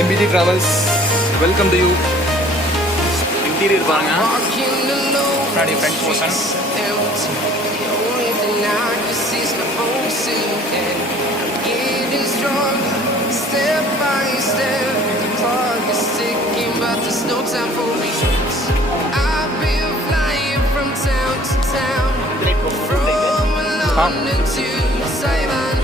MBT Travels, welcome to you. Interior பாருங்க. Pretty front portion. Step by step, the clock is ticking, but there's no time for me. I've been flying from town to town, from London to Taiwan.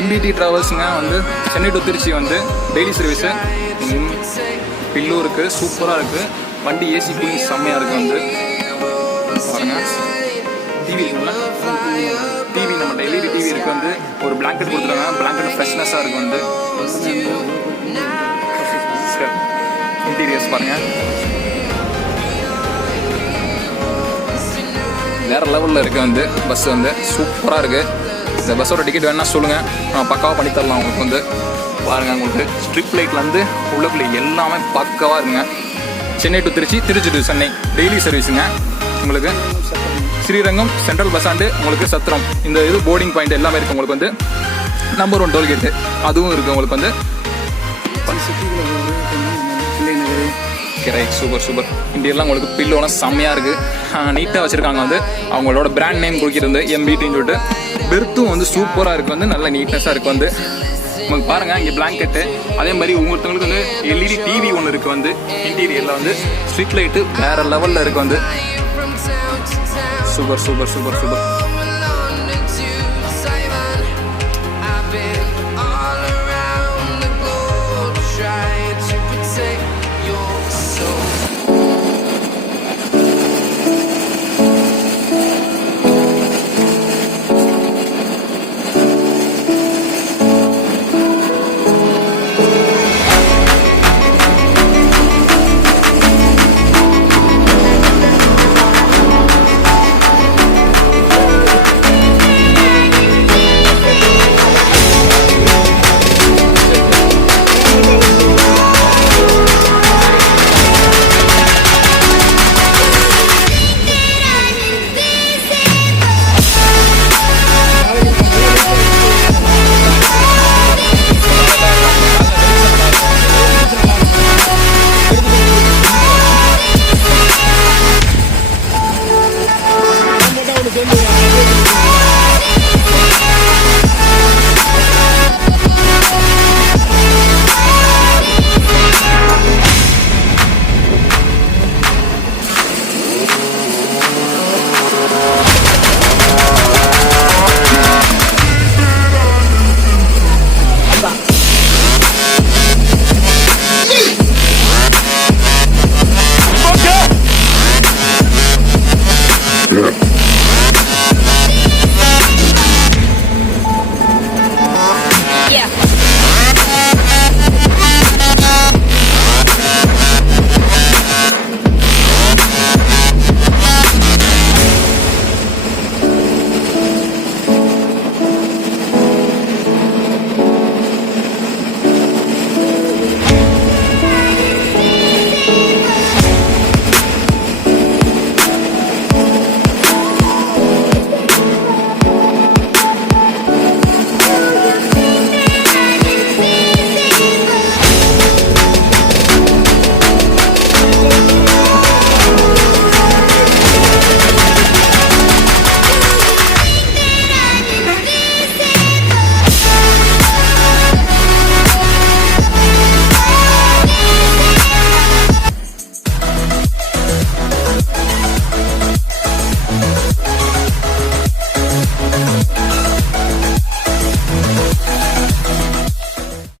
MBT Travelsங்க வந்து Chennai to Trichy வந்து daily service. Bill இருக்கு, சூப்பராக இருக்கு. வண்டி AC cooling செம்மையாக இருக்கு. வந்து பாருங்க, டிவி இருக்குல்ல, டிவி நம்ம டெய்லி டிவி இருக்கு. வந்து ஒரு பிளாங்கெட் கொடுத்துருக்காங்க. பிளாங்கெட் ஃப்ரெஷ்னஸாக இருக்கு. வந்து இன்டீரியர்ஸ் பாருங்க, வேற லெவலில் இருக்கு. வந்து பஸ் வந்து சூப்பராக இருக்கு. இந்த பஸ்ஸோட டிக்கெட் வேணா சொல்லுங்கள், நான் பக்காவாக பண்ணி தரலாம் உங்களுக்கு. வந்து பாருங்கள், உங்களுக்கு ஸ்ட்ரிப் லைட்லேருந்து உள்ளக்குள்ளே எல்லாமே பக்காவாக இருக்குங்க. Chennai to Trichy, Trichy to Chennai daily சர்வீஸுங்க. உங்களுக்கு ஸ்ரீரங்கம் சென்ட்ரல் பஸ் ஸ்டாண்டு, உங்களுக்கு சத்திரம், இந்த இது போர்டிங் பாயிண்ட் எல்லாமே இருக்குது. உங்களுக்கு வந்து நம்பர் 1 டோல்கேட்டு அதுவும் இருக்குது. உங்களுக்கு வந்து ரைட், சூப்பர் சூப்பர். இண்டியெல்லாம் உங்களுக்கு பில்லோலாம் செம்மையாக இருக்குது, நீட்டாக வச்சுருக்காங்க. வந்து அவங்களோட பிராண்ட் நேம் கொடுக்கிறது MBTன்னு சொல்லிட்டு. பெர்த்தும் வந்து சூப்பராக இருக்குது. வந்து நல்ல நீட்னஸாக இருக்குது. வந்து உங்களுக்கு பாருங்கள், இங்கே பிளாங்கெட்டு, அதே மாதிரி ஒவ்வொருத்தவங்களுக்கு வந்து LED டிவி ஒன்று இருக்குது. வந்து இன்டீரியரில் வந்து ஸ்ட்ரீட் லைட்டு வேறு லெவலில் இருக்குது. வந்து super super super super. Yeah.